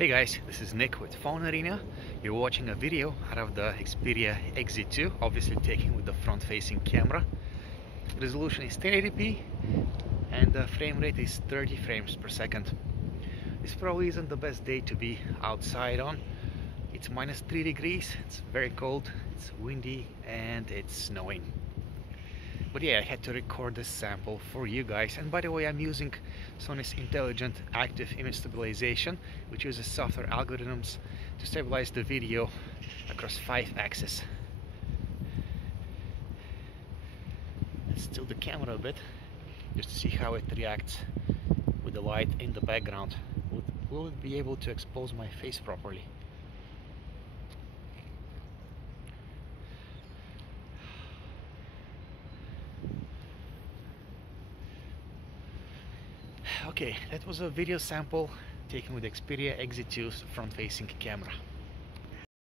Hey guys, this is Nick with PhoneArena. You're watching a video out of the Xperia XZ2, obviously taken with the front-facing camera. Resolution is 1080p and the frame rate is 30 frames per second. This probably isn't the best day to be outside on. It's -3 degrees, it's very cold, it's windy and it's snowing. But yeah, I had to record this sample for you guys. And by the way, I'm using Sony's intelligent active image stabilization, which uses software algorithms to stabilize the video across 5 axes. Let's tilt the camera a bit just to see how it reacts with the light in the background. Will it be able to expose my face properly? Okay, that was a video sample taken with Xperia XZ2's front-facing camera.